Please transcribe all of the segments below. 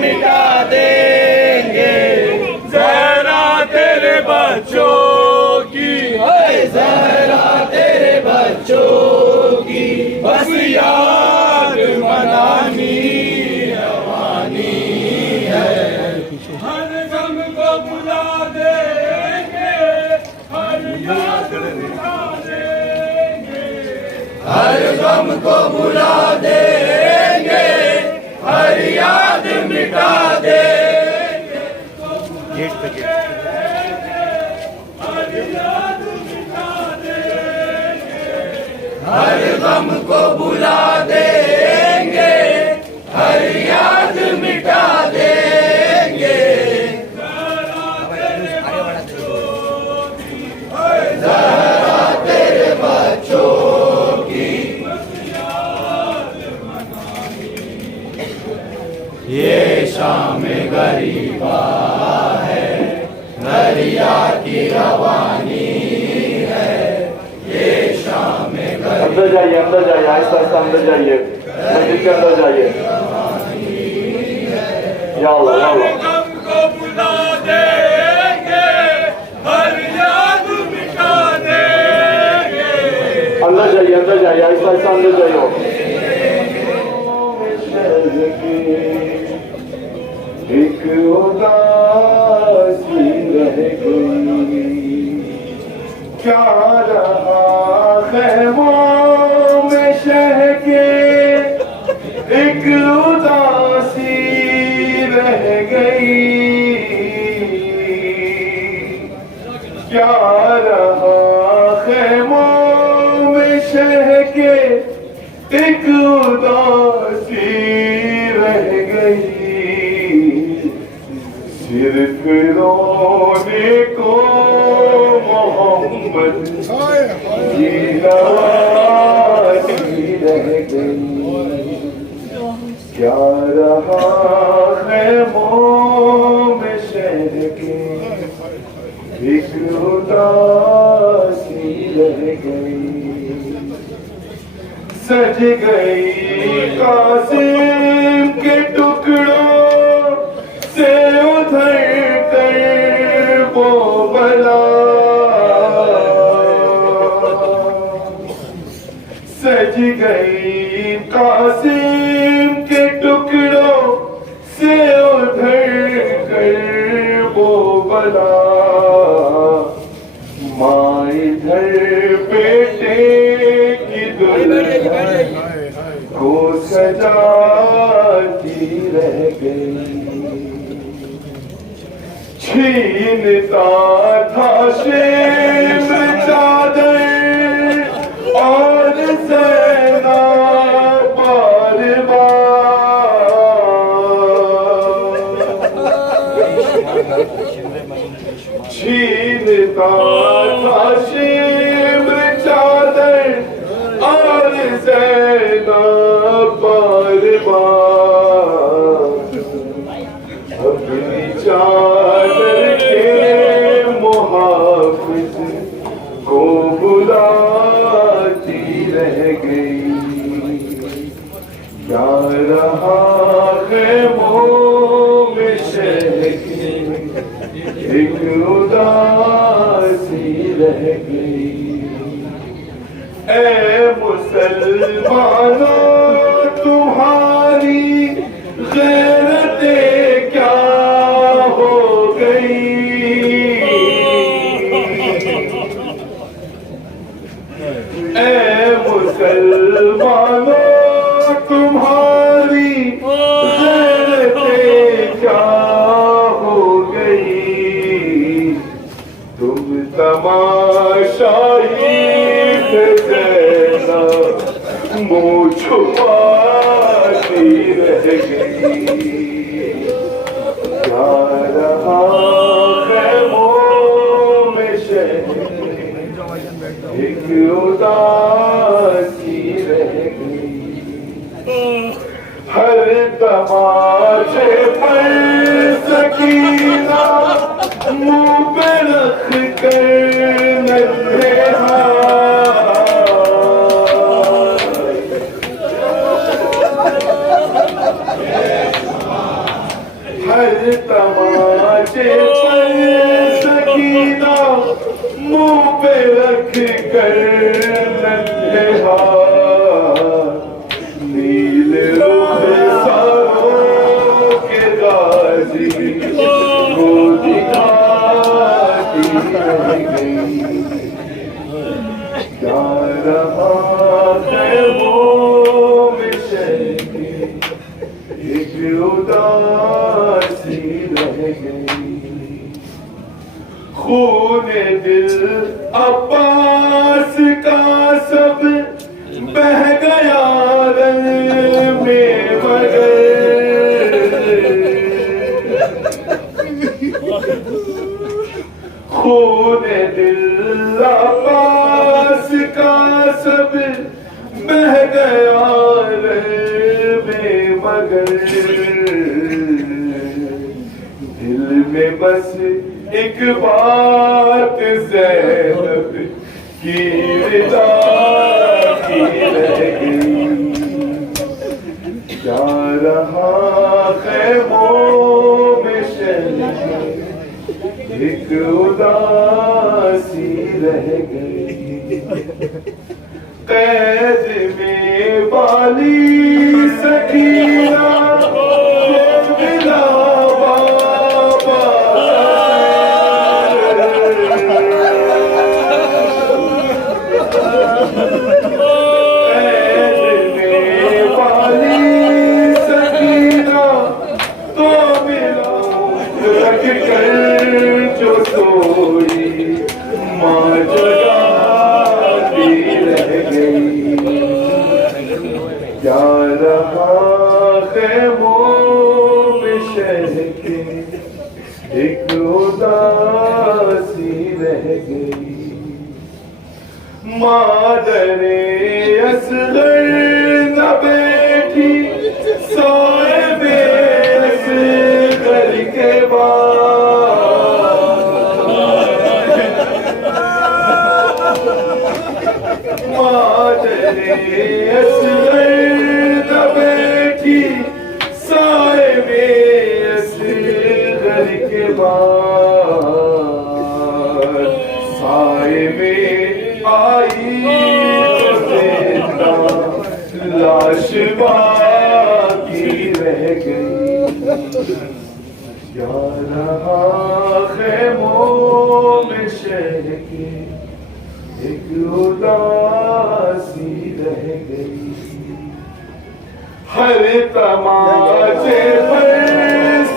मिटा देंगे जहरा तेरे बच्चों की, जहरा तेरे बच्चों की बस याद मनानी रवानी है। हर गम को बुला देंगे, हर याद मिटा देंगे, हर गम को बुला देंगे, हर याद मिटा देंगे। गेट पे हर याद मिटा देंगे, हर गम को बुला देंगे, हर याद मिटा देंगे। जहरा तेरे बच्चों की ये शाम गरीबा है, दरिया की रवानी है। ये शाम अंदर जाइए, अंदर जाइए, आहिस्ता आहिस्ता अंदर जाइए, मस्जिद के अंदर जाइए। या अल्लाह, या अल्लाह। गम को बुला देंगे, हर याद मिटा देंगे। अंदर जाइए, अंदर जाइए, आहिस्ता आहिस्ता अंदर जाइए। एक उदासी रह गई, क्या रहा खैमों में शह के, एक उदासी रह गई, क्या रहा खैमों में शह के, एक उदासी रह गई। सिर्फ रोने को मोहम्मद की नवाज़ी रह गई, क्या रहा खैमों में शहर के, एक उदासी रह गई। सज गई कासिम के टुकड़ों से उधर कर वो बला, सज गई कासिम के टुकड़ों से उधर कर वो बला। माँ इधर बेटे की दुल्हन को सजाती रह गई, छीनता था शेम चादर और सेना बार छीनता था शेम चादर और सेना बार अपनी चादर के मुहाफिज को बुलाती रह गई, क्या रहा खैमों में शह के, एक उदासी रह गई। ऐ मुसलमानों तुम्हारी गैरतें क्या हो गई, ऐ मुसलमानों तुम्हारी गैरतें क्या हो गई, तुम तमाशाई जैसा मुँह छुपाती रह गई, क्या रहा खैमों में शह एक उदासी रह गई। हर तमाशे पर सकीना मुँह पे रख कर नन्हे मगर दिल में बस एक बात ज़ैनब की विदा की रह गई। जा रहा खैमों में शहर एक उदासी रह गई। कैद में वाली सकीना मिला बाबा। कैद में वाली सकीना तो मिला रख कर जो सोई माँ जगाती रह गई। जा रहा खैमों में शह के एक उदासी रह गई। मादरे असगर न बैठी सोए में असगर के बाद। मादरे असगर न बैठी सोए में असगर के बाद। साए में आई तो जिंदा लाश बाकी रह गई। जा रहा खैमों में शह के एक उदासी रह गई। हर तमाचे पर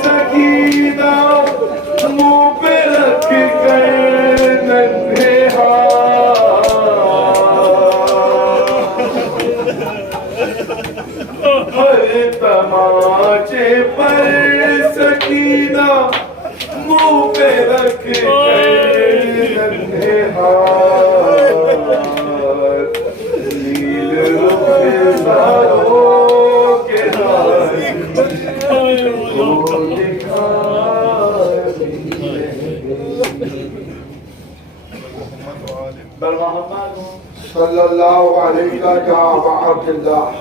सकीना मुंह पे रख कर नन्हे हाथ। हर तमाचे पर सकीना मुंह पे रख कर नन्हे हाथ। नील रुख सारों के हाथ को दिखा सल्लल्लाहु अलैहि वसल्लम।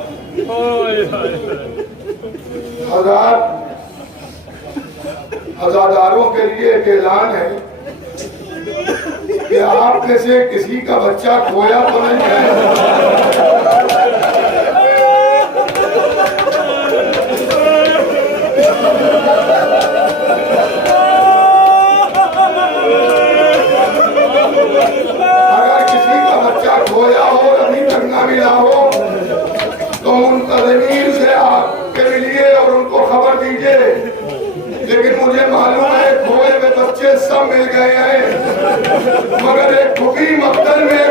हजादारों के लिए एक ऐलान है कि आप में से किसी का बच्चा खोया तो नहीं है। अगर किसी का बच्चा खोया हो अभी तक न मिला हो तो मुंतज़िमीन से आपके लिए और उनको खबर दीजिए। लेकिन मुझे मालूम है खोए हुए बच्चे सब मिल गए हैं, मगर एक खुफी मकतल में एक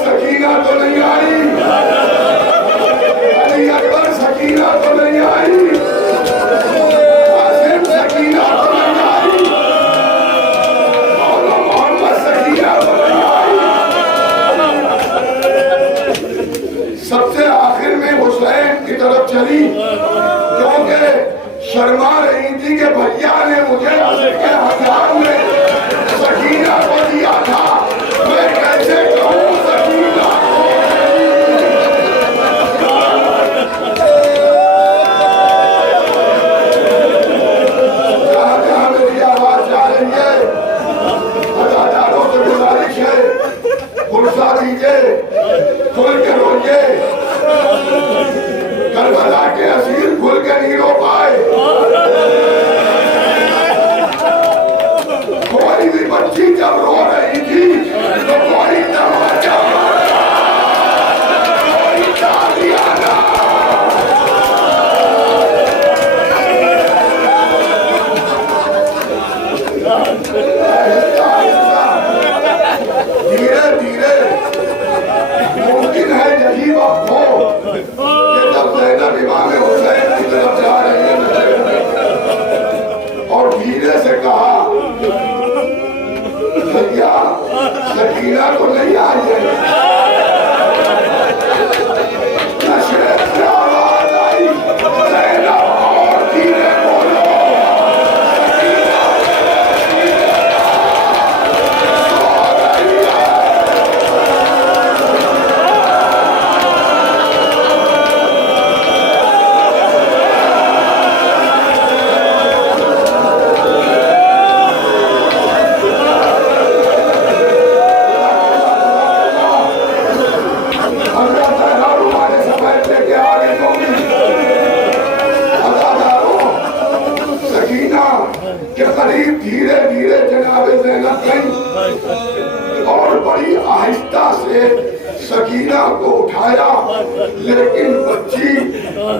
सकीना तो नहीं आई, अली अकबर सकीना तो नहीं आई, कासिम सकीना तो नहीं आई, मौला मोहम्मद सकीना तो नहीं आई। सबसे आखिर में हुसैन की तरफ चली क्योंकि शर्मा रही थी कि भैया ने मुझे हजार में सकीना को दिया था, मैं कैसे कहूँ सकीना। जहाँ जहाँ मेरी आवाज जा रही है हजारों से गुजारिश है, गुस्सा दीजिए, खुल के रोइए। करबला के असीर खुल के नहीं रो पाए। कोई भी बच्ची जब रो रही थी तो कोई तमाचा मारा, कोई तालियां ना। धीरे धीरे भैया सकीना को नहीं आ जाए। नशे से आवाज आई, ज़ैनब और धीरे बोलो। धीरे धीरे जनाबे ज़ैनब गई और बड़ी आहिस्ता से सकीना को उठाया, लेकिन बच्ची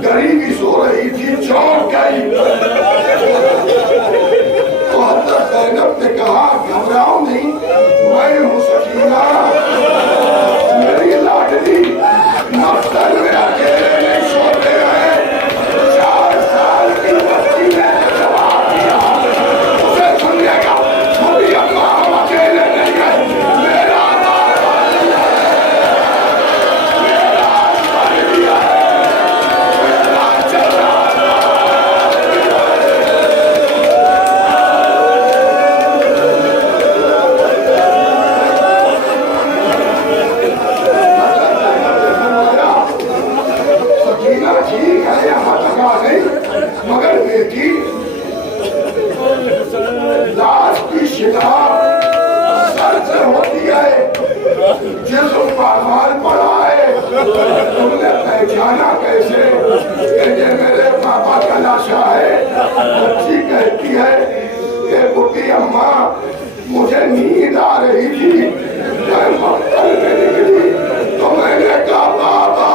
डरी भी सो रही थी, चौंक गई। तो हज़रत ज़ैनब ने कहा घबराओ नहीं, मैं हूँ सकीना, मेरी लाडली मफ्तल में अकेले नहीं सोते रहे। 4 साल की बच्ची ने जवाब दिया, उसे सुनिएगा, छोटी अम्मा हम अकेले नहीं गए, मेरा वाली है, मेरा वाली है, मेरा चला। सकीना ठीक है, यहाँ तक आ गई, मगर बेटी लाश की शिनाख्त सर से होती है, जिस्म पर माल पड़ा है, तुमने पहचाना कैसे कि ये मेरे पापा का लाशा है? बच्ची कहती है ये बुढ़ी अम्मा मुझे नींद आ रही थी, मैं मक्तल में निकली तो मैंने कहा बाबा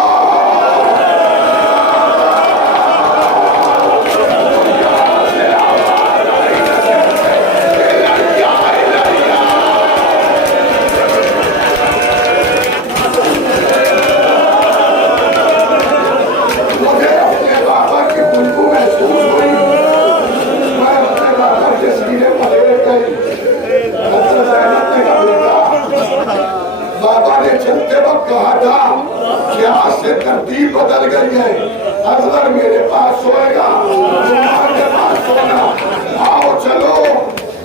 चलते वक्त कहा था कि आज से तरतीब बदल गई है, अजगर मेरे पास सोएगा, तुम्हारे पास सोना। आओ चलो।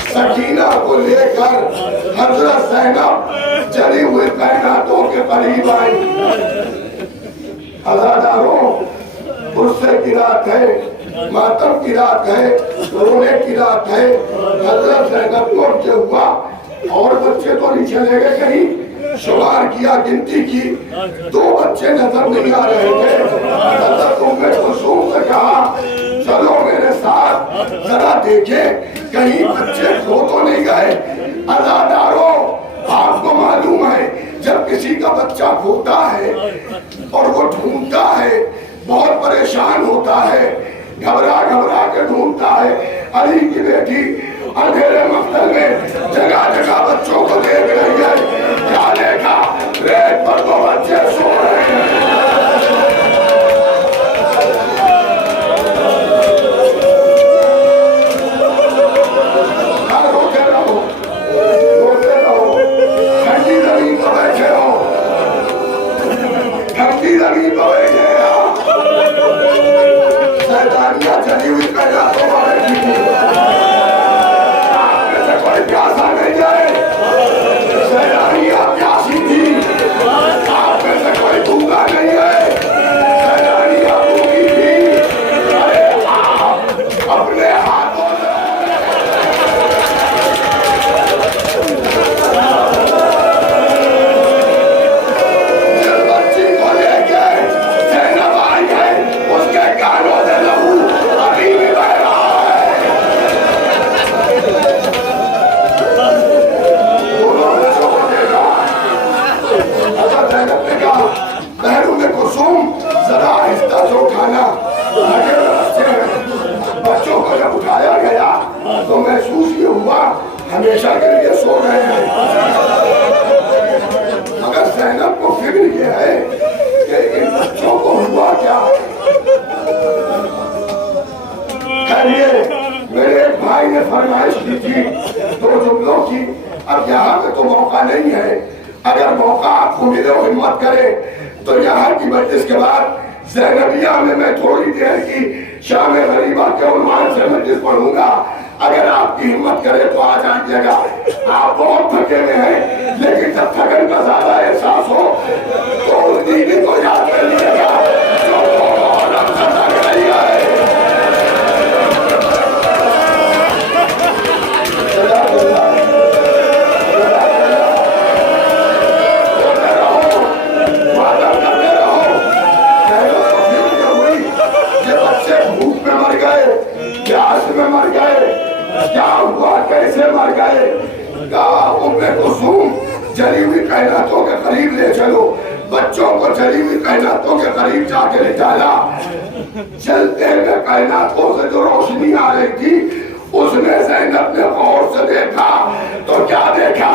सकीना को लेकर हजरत ज़ैनब जली हुई कायनातों के करीब आई। अज़ादारों, गुस्से की रात है, मातम की रात है, रोने की रात है। हजरत ज़ैनब को जो हुआ और बच्चे तो नहीं चले गए कहीं, शुमार किया, गिनती की, 2 बच्चे नजर नहीं आ रहे थे। हज़रत उम्मे कुलसूम से कहा चलो मेरे साथ जरा देखें कहीं बच्चे खो तो नहीं गए। अज़ादारों, आपको मालूम है जब किसी का बच्चा खोता है और वो ढूंढता है, बहुत परेशान होता है, घबरा घबरा के ढूंढता है। अली की बेटी अंधेरे मक्तल में जगह जगह बच्चों को देख रही है, क्या देखा? रेत पर 2 बच्चे सो रहे हैं। रोते रहो, रोते रहो, ठंडी जमीन पर बैठे हो, ठंडी जमीन पर बैठे हो। शैतानियां चली हुई पैदा तो वाले की प्यासा नहीं जाए। तो मौका नहीं है। अगर मौका आपको मिले और हिम्मत करे तो यहाँ की मजलिस के बाद ज़ैनबिया में मैं थोड़ी देर की शाम गरीबा के उन्वान से मजलिस पढ़ूंगा। अगर आपकी हिम्मत करे तो आ जाइएगा। आप बहुत थके हुए हैं, लेकिन जब थकन का ज्यादा एहसास हो तो उस दीदी को याद कर लीजिएगा जो बहुत अच्छा लग रही है। प्यास में मर गए, क्या हुआ, कैसे मर गए? उम्मे कुसुम जली हुई कायनातों के करीब ले चलो। बच्चों को जली हुई कायनातों के करीब जाके ले डाला। जलते हुए कायनातों से जो रोशनी आ रही थी उसमें ज़ैनब ने गौर से देखा तो क्या देखा?